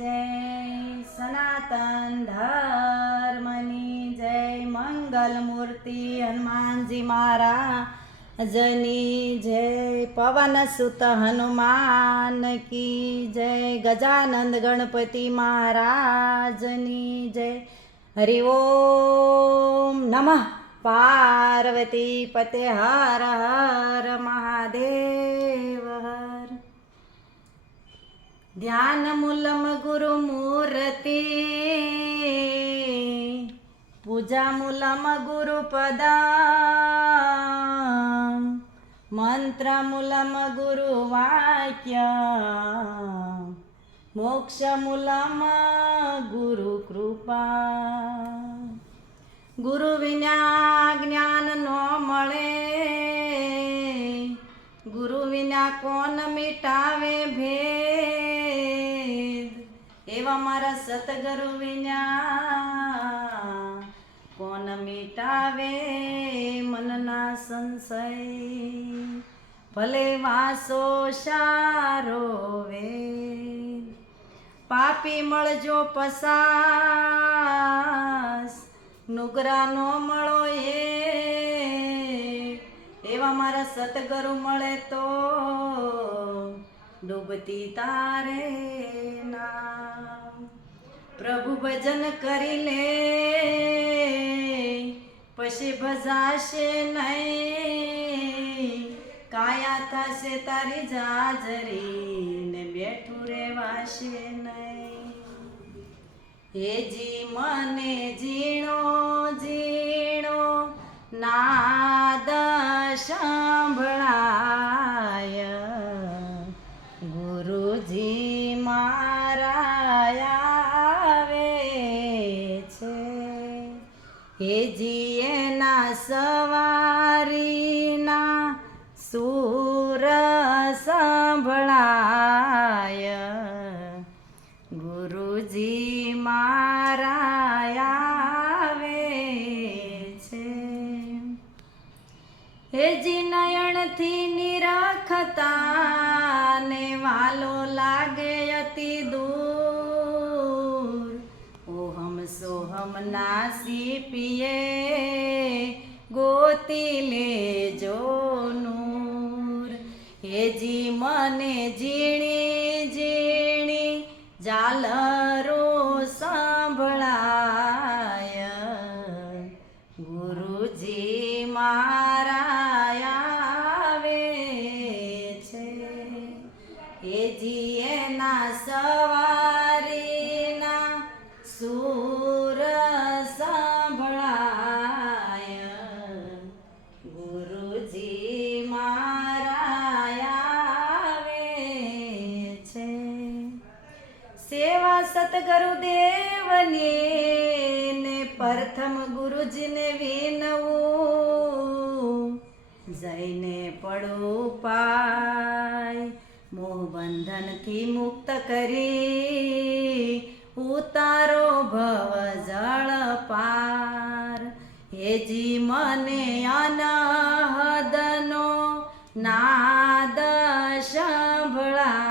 જય, સનાતન ધર્મની જય, મંગલ મૂર્તિ હનુમાનજી મહારાજની જય, પવન સુત હનુમાન કી જય, ગજાનંદ ગણપતિ મહારાજની જય. હરિ ઓમ નમઃ પાર્વતી પતે હર હર મહાદેવ હર. ધ્યાન મૂલમ ગુરુ મૂર્તિ, પૂજા મૂલમ ગુરુ પદમ, મંત્ર મૂલમ ગુરુ વાક્ય, મોક્ષ મૂલમ ગુરુ કૃપા. ગુરુ વિના જ્ઞાન નો મળે, ગુરુ વિના કોણ મિટાવે ભેદ. એવા મારા સતગુરુ વિના કોણ મિટાવે મનના સંશય. ભલે વાસો સારો વેદ, પાપી મળજો પસાસ, નુગરા નો મળો એ. એવા મારા સતગુરુ મળે તો ડૂબતી તારે નામ. પ્રભુ ભજન કરી લે પછી ભજાશે નહીં, કાયા થશે તારી જાજરી ને બેઠું રેવાશે નહીં. હેજી મને ઝીણો ઝીણો નાદ સંભળાય, ગુરુજી મારા આવે છે. હેજી એના સવારીના સૂર સંભળાય, ગુરુજી મારા આવે છે. હેજી નયણથી નિરખતા ને વાલો લાગે અતિ દૂર, ઓહમ સોહમ નાસી પીએ ગોતી લેજો નૂર. હેજી મને ઝીણી ઝીણી ઝાલરો સંભળાય, ગુરુજી મારા આવે છે. હેજી એના સવારીના સૂર સંભળાય, ગુરુજી મારા આવે છે. સેવા સતગુરુ દેવની ને પ્રથમ ગુરુજીને વિનવું, જઈને પડવું પાય મોહ બંધનથી મુક્ત કરી ઉતારો ભવ જળ પાર. હેજી મને અનહદનો નાદ સંભળાય,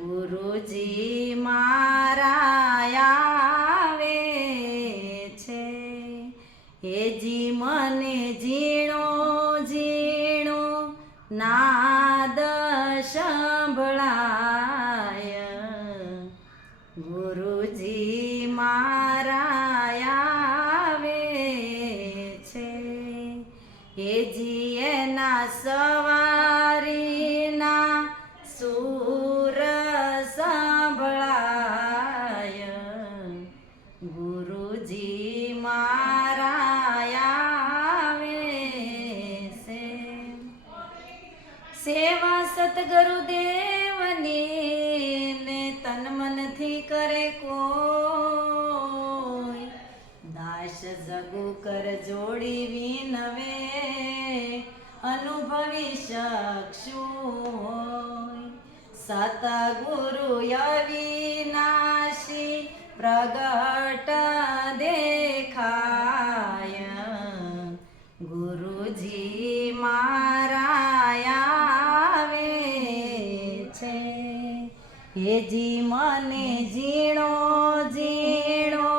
ગુરુજી મારા આવે છે. હેજી મને ઝીણો ઝીણો નાદ સંભળાય, ગુરુજી મારા આવે છે. હેજી એના સવારીના સૂર સંભળાય, ગુરુજી મારા આવે છે. સેવા સતગુરુ દેવની ને તન મનથી કરે કોઈ, દાસ જગુ કર જોડી વિનવે અનુભવી શકશું હોય. સતગુરુ અવિનાશી પ્રગટ દેખાય, ગુરુજી મારા આવે છે. હેજી મને ઝીણો ઝીણો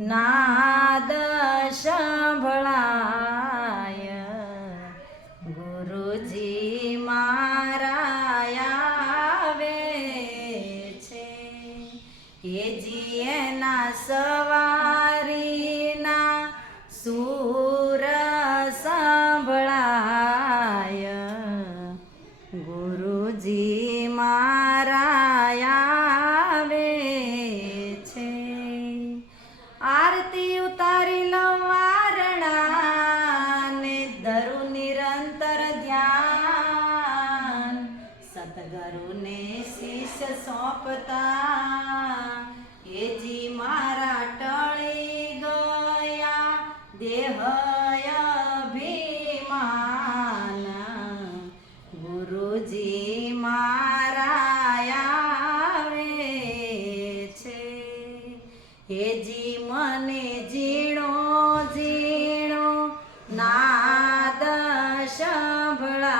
નાદ સંભળાય ગુરુજી મારા આવે છે હેજી એના સવારીના સૂર સંભળાય ગુરુજી મારા આવે છે આરતી ઉતારી લઉં વારણા ને ધરું નિરંતર ધ્યાન સતગુરુને શિષ્ય સોંપતા હેજી મારા ટળી ગયા દેહ અભિમાન ગુરુજી મારા આવે છે હેજી મને ઝીણો ઝીણો નાદ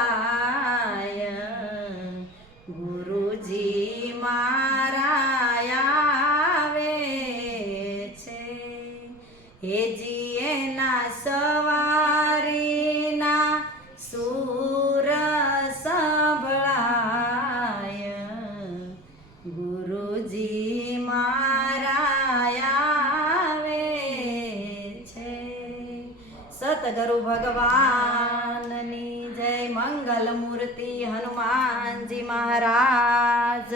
સંભળાય ગુરુજી મારા આવે છે હેજી એના સવારીના સૂર સંભળાય ગુરુજી મારા આવે છે સતગુરુ ભગવાનની જય મંગલ મૂર્તિ હનુમાનજી મહારાજની